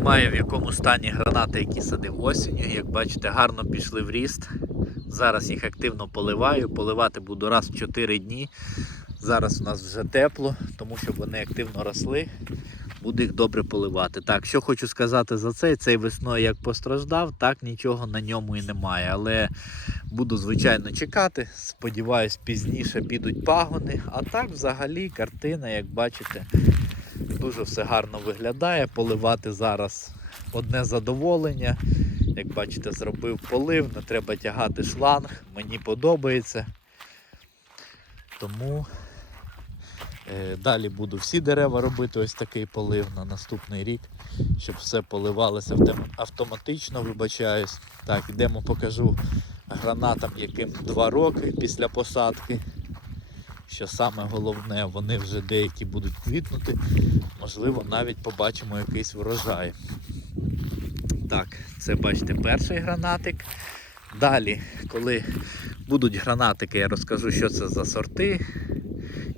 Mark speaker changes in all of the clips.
Speaker 1: Знімаю в якому стані гранати, які садив осінню. Як бачите, гарно пішли в ріст. Зараз їх активно поливаю. Поливати буду раз в 4 дні. Зараз у нас вже тепло, тому що вони активно росли. Буду їх добре поливати. Так, що хочу сказати за цей, цей весною як постраждав, так нічого на ньому і немає. Але буду звичайно чекати. Сподіваюсь, пізніше підуть пагони. А так, взагалі, картина, як бачите, дуже все гарно виглядає. Поливати зараз одне задоволення. Як бачите, зробив полив, не треба тягати шланг. Мені подобається. Тому е, далі буду всі дерева робити ось такий полив на наступний рік, щоб все поливалося автоматично, вибачаюсь. Так, йдемо покажу гранатам, яким 2 роки після посадки. Що саме головне, вони вже деякі будуть квітнути, можливо, навіть побачимо якийсь врожай. Так, це бачите перший гранатик. Далі, коли будуть гранатики, я розкажу, що це за сорти,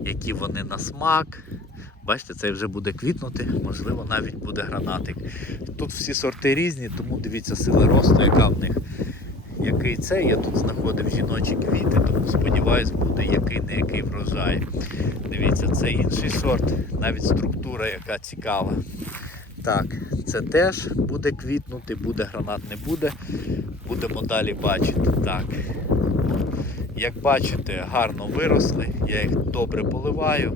Speaker 1: які вони на смак. Бачите, цей вже буде квітнути, можливо, навіть буде гранатик. Тут всі сорти різні, тому дивіться сила росту, яка в них. Який це, я тут знаходив жіночі квіти, тому сподіваюсь, буде який не який врожай. Дивіться, це інший сорт, навіть структура, яка цікава. Так, це теж буде квітнути, буде гранат, не буде. Будемо далі бачити. Так. Як бачите, гарно виросли, я їх добре поливаю.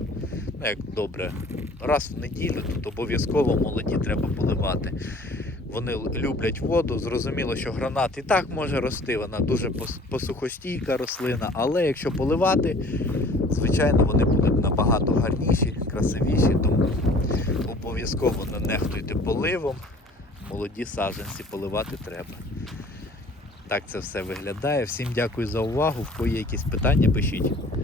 Speaker 1: Ну, як добре, раз в неділю, тут обов'язково молоді треба поливати. Вони люблять воду. Зрозуміло, що гранат і так може рости, вона дуже посухостійка рослина, але якщо поливати, звичайно, вони будуть набагато гарніші, красивіші, тому обов'язково не нехтуйте поливом. Молоді саджанці поливати треба. Так це все виглядає. Всім дякую за увагу. В кого якісь питання, пишіть.